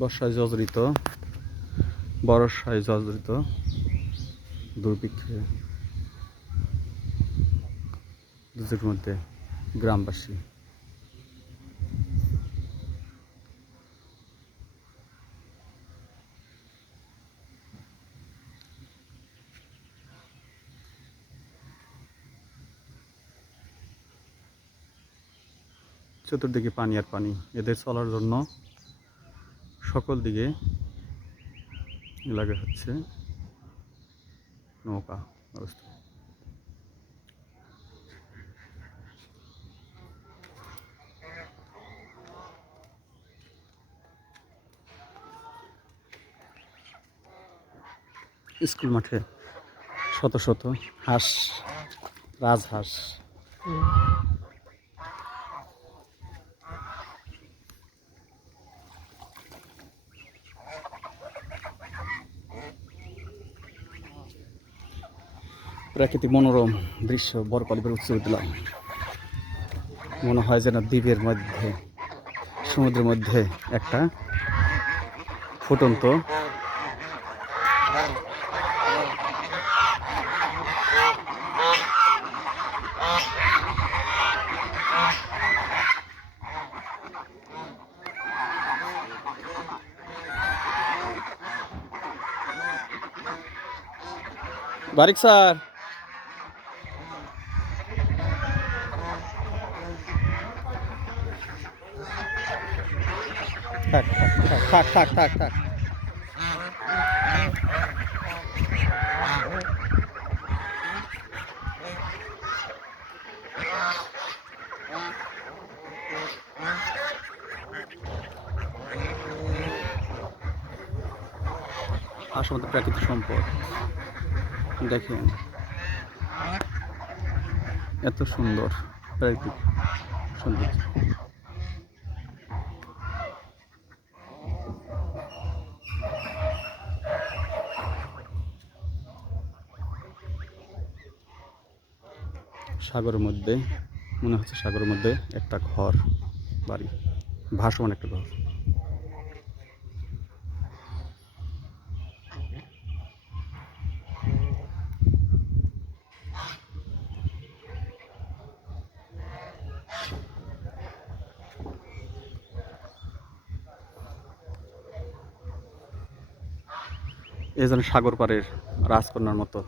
বর্ষায় জর্জরিত বর্ষায় জর্জরিত দুর্ভিক্ষে দুর্যোগের মধ্যে গ্রামবাসী। চতুর্দিকে পানি আর পানি, এদের চলার জন্য সকল দিকে লাগে হচ্ছে নৌকা অবস্থা। স্কুল মাঠে শত শত হাঁস রাজহাঁস। প্রাকৃতিক মনোরম দৃশ্য বড় কলিপের উৎসব দিলাম মনে হয় যেন দ্বীপের মধ্যে, সমুদ্রের মধ্যে একটা ফুটন্ত বারিক স্যার থাক থাক থাক থাক থাক থাক আসলে প্রাকৃতিক সম্পদ দেখেন এত সুন্দর প্রাকৃতিক সৌন্দর্য সাগরের মধ্যে, মনে হচ্ছে সাগরের মধ্যে একটা ঘর, বাড়ি, ভাসমান একটা ঘর। এ যেন সাগর পাড়ের রাজকন্যার মতো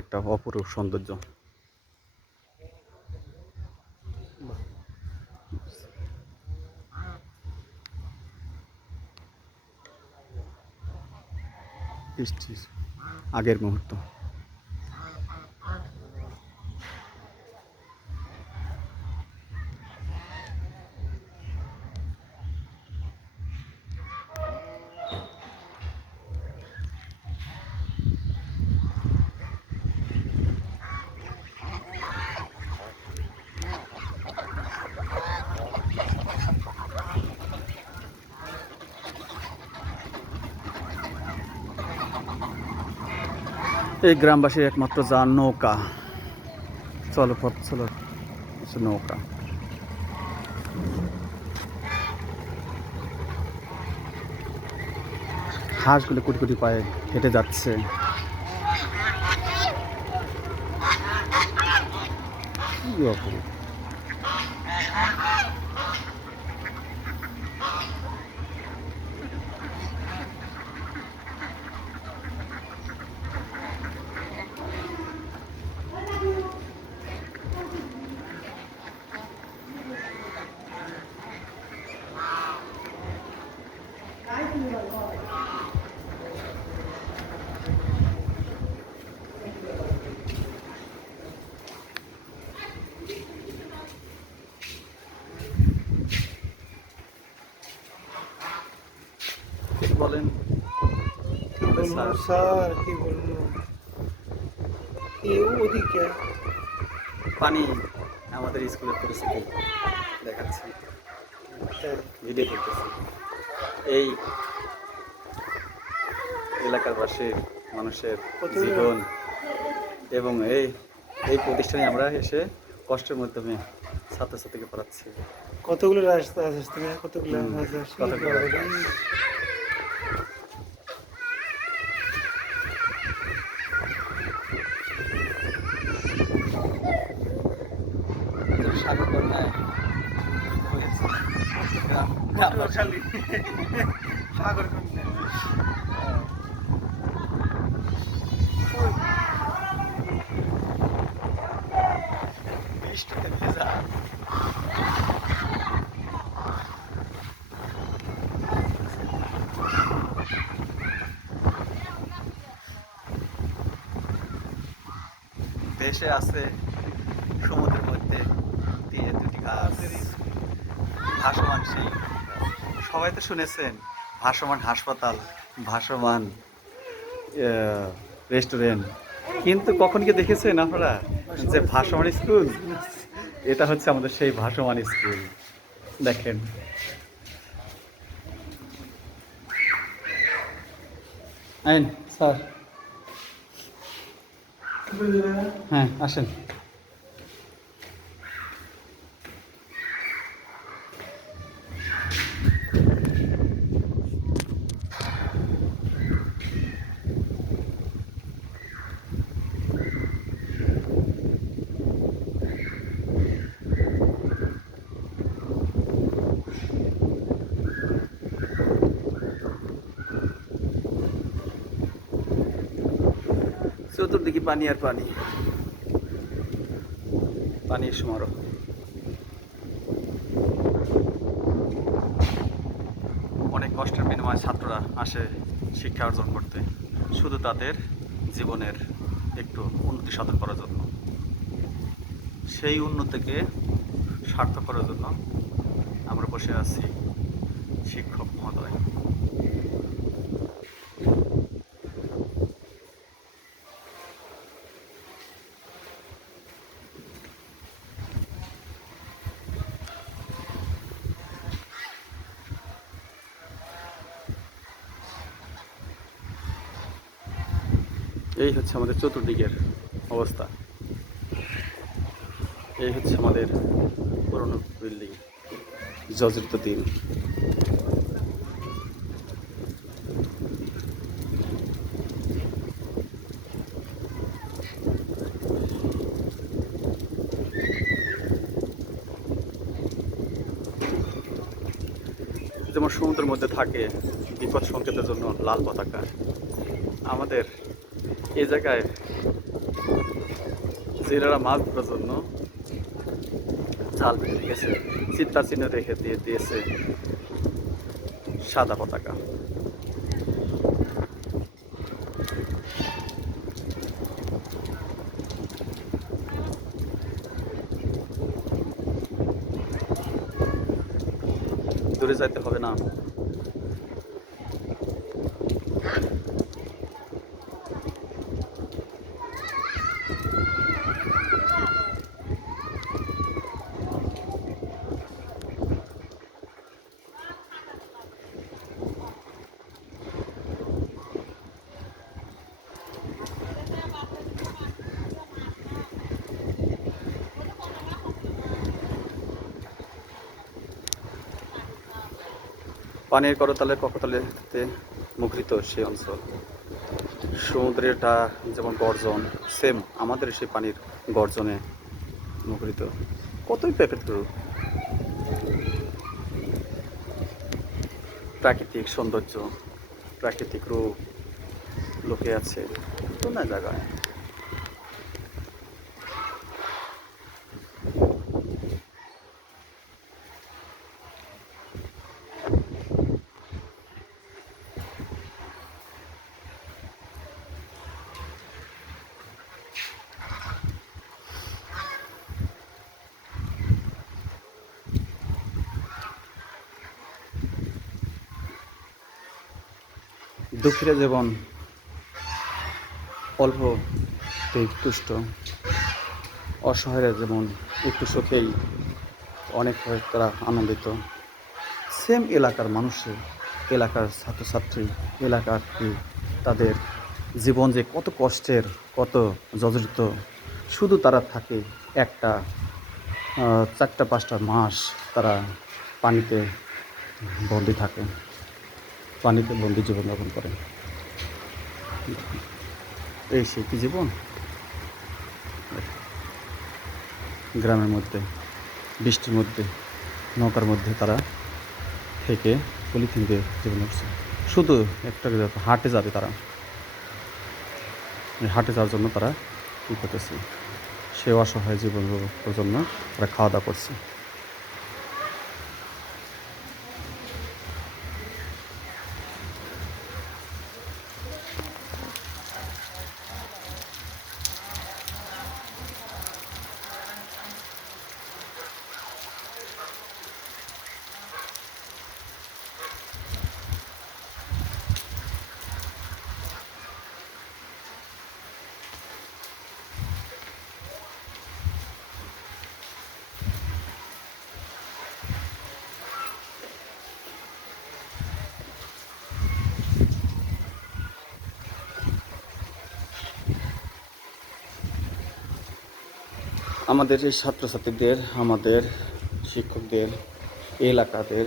একটা অপরূপ সৌন্দর্য। বৃষ্টির আগের মুহূর্ত। এই গ্রামবাসীর একমাত্র যা নৌকা। চলো, পথ চলো নৌকা। হাঁসগুলো কুটি কুটি পায়ে হেঁটে যাচ্ছে। বলেন। স্যার। কি বলব? ওদিকে পানি আমাদের স্কুলের পরিস্থিতি দেখাচ্ছি। ভিডিও করতেছি। এই এলাকার বাসীর মানুষের জীবন এবং এই এই প্রতিষ্ঠানে আমরা এসে কষ্টের মাধ্যমে ছাত্রছাত্রীকে পড়াচ্ছি। কতগুলো রাস্তা আছে? কতগুলো কতগুলো রাস্তা সাগর কন্যায় হয়েছে গ্রাম গ্রামবাসী। খালি সাগর দেশে আছে সমুদ্রের মধ্যে দিয়ে দুটি গাছ। ভাসমান সেই সবাই তো শুনেছেন, ভাসমান হাসপাতাল, ভাসমান রেস্টুরেন্ট কিন্তু কখন কি দেখেছেন আপনারা যে ভাসমান স্কুল? এটা হচ্ছে আমাদের সেই ভাসমান স্কুল। দেখেন। স্যার। হ্যাঁ আসেন। চতুর্দিকে পানি আর পানি। পানির সমারোহ। অনেক কষ্টের বিনিময়ে ছাত্ররা আসে শিক্ষা অর্জন করতে। শুধু তাদের জীবনের একটু উন্নতি সাধন করার জন্য। সেই উন্নতিকে সার্থক করার জন্য আমরা বসে আছি শিক্ষক মহোদয়। এই হচ্ছে আমাদের চতুর্দিকের অবস্থা। এই হচ্ছে আমাদের পুরনো বিল্ডিং জর্জরিত দিন। যেমন সমুদ্রের মধ্যে থাকে বিপদ সংকেতের জন্য লাল পতাকা, আমাদের এই জায়গায় জেলেরা মাছ ধরার জন্য জাল বেঁধে গেছে। চিত্তা চিহ্ন রেখে দিয়ে দিয়েছে সাদা পতাকা। দূরে যাইতে হবে না। পানির করতালে ককতালেতে মুখরিত সেই অঞ্চল। সমুদ্রেরটা যেমন গর্জন, সেম আমাদের সেই পানির গর্জনে মুখরিত। কতই রূপ প্রাকৃতিক সৌন্দর্য, প্রাকৃতিক রূপ লোকে আছে না জায়গায়। দুঃখীরা যেমন অল্প তুষ্ট অসহায়রা যেমন একটু সুখেই অনেক তারা আনন্দিত। সেম এলাকার মানুষের, এলাকার ছাত্রছাত্রী, এলাকার তাদের জীবন যে কত কষ্টের, কত জর্জরিত শুধু তারা থাকে একটা চারটা, পাঁচটা মাস তারা পানিতে বন্দি থাকে। পানিতে বন্দি জীবনযাপন করে এই সে কি জীবন? গ্রামের মধ্যে, বৃষ্টির মধ্যে, নৌকার মধ্যে তারা থেকে পলিথিন দিয়ে জীবন করছে শুধু একটা হাটে যাবে তারা। হাটে যাওয়ার জন্য তারা কী করতেছে? সে অসহায় জীবন জন্য তারা খাওয়া দাওয়া করছে। আমাদের এই ছাত্রছাত্রীদের, আমাদের শিক্ষকদের এলাকাদের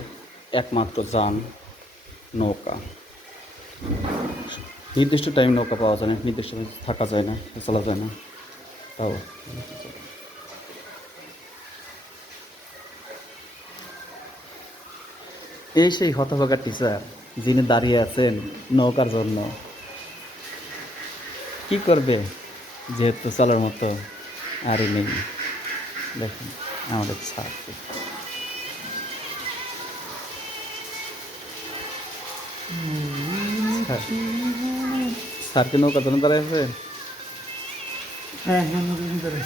একমাত্র যান নৌকা। নির্দিষ্ট টাইম নৌকা পাওয়া যায় না, নির্দিষ্ট থাকা যায় না, চলা যায় না। তাও। এই সেই হতভাগা টিচার যিনি দাঁড়িয়ে আছেন নৌকার জন্য, কি করবে? যেহেতু চলার মতো আরই নেই। দেখুন আমাদের ছাদ। স্যারকে নৌকা জন্য দাঁড়ায় হ্যাঁ হ্যাঁ নৌকা ভিতরে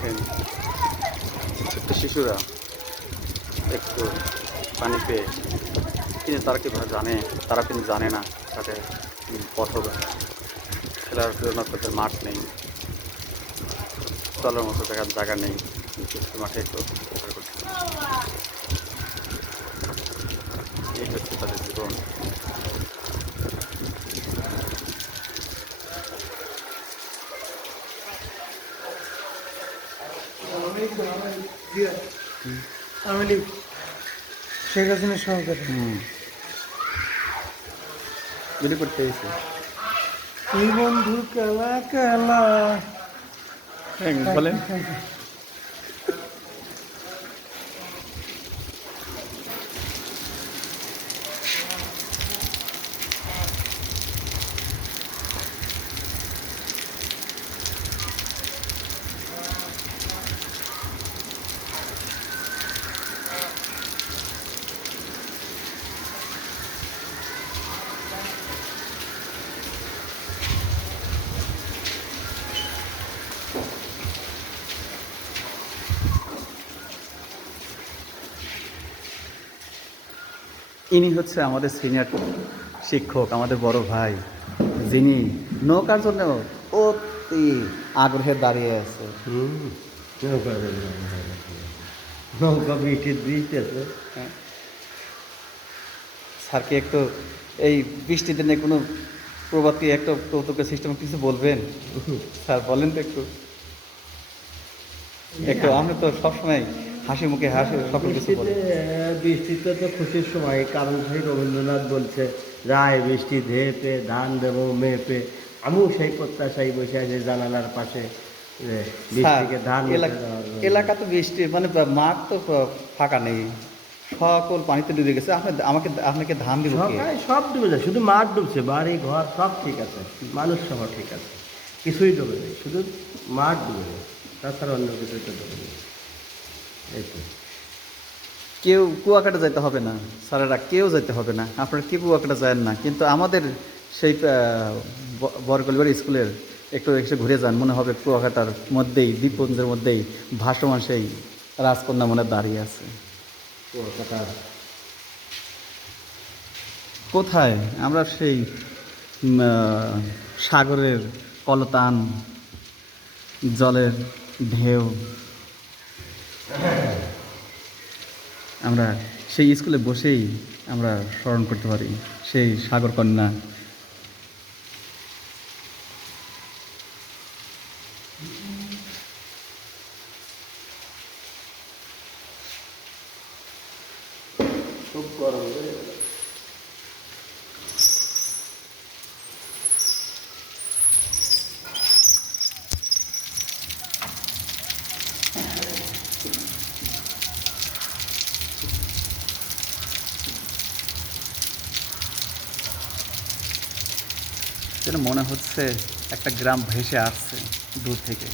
দেখেন শিশুরা একটু পানি পেয়ে, কিন্তু তারা কীভাবে জানে? তারা কিন্তু জানে না তাদের পথ খেলার জন্য তাদের মাঠ নেই। চলার মতো দেখার জায়গা নেই। মাঠে একটু খেলা করছে এই হচ্ছে তাদের জীবন আমি লিখ শেখ হাসিনার সহকারে। বিলি করতে এসে এই বন্ধু খেলা খেলা। হ্যাঁ বলেন। ইনি হচ্ছে আমাদের সিনিয়র শিক্ষক আমাদের বড় ভাই যিনি নৌকার জন্য অতি আগ্রহে দাঁড়িয়ে আছে। নৌকা দিতেছে। হ্যাঁ। স্যারকে একটু এই বৃষ্টির দিনে কোনো প্রবাদী একটা কৌতুকের সিস্টেম কিছু বলবেন? স্যার বলেন তো একটু। একটু আপনি তো সবসময় হাসি মুখে হাসি সকল কিছু বলেন বৃষ্টিতে তো খুশির সময় কারণ সেই রবীন্দ্রনাথ বলছে রায় বৃষ্টি ধেপে ধান দেব মেপে। আমিও সেই প্রত্যাশাই বসে আছি জানালার পাশে ধান এলাকা তো বৃষ্টি মানে মাঠ তো ফাঁকা নেই। সকল পানিতে ডুবে গেছে। আপনি আমাকে আপনাকে ধান দিব সব ডুবে যায়। শুধু মাঠ ডুবছে বাড়ি ঘর সব ঠিক আছে মানুষ সহ ঠিক আছে। কিছুই ডুবে নেই শুধু মাঠ ডুবে নেই তাছাড়া অন্য কিছুই তো ডুবে নেই। এই তো কেউ কুয়াকাটা যেতে হবে না স্যারেরা কেউ যেতে হবে না। আপনারা কেউ কুয়াকাটা যায় না কিন্তু আমাদের সেই বরকলিবার স্কুলের একটু এসে ঘুরে যান মনে হবে কুয়াকাটার মধ্যেই দ্বীপপুঞ্জের মধ্যেই ভাসমান সেই রাজকন্যা মনে দাঁড়িয়ে আছে। কলকাতা কোথায়? আমরা সেই সাগরের কলতান জলের ঢেউ। আমরা সেই স্কুলে বসেই আমরা স্মরণ করতে পারি সেই সাগর কন্যা। খুব গরম মনে হচ্ছে একটা গ্রাম ভেসে আসছে দূর থেকে।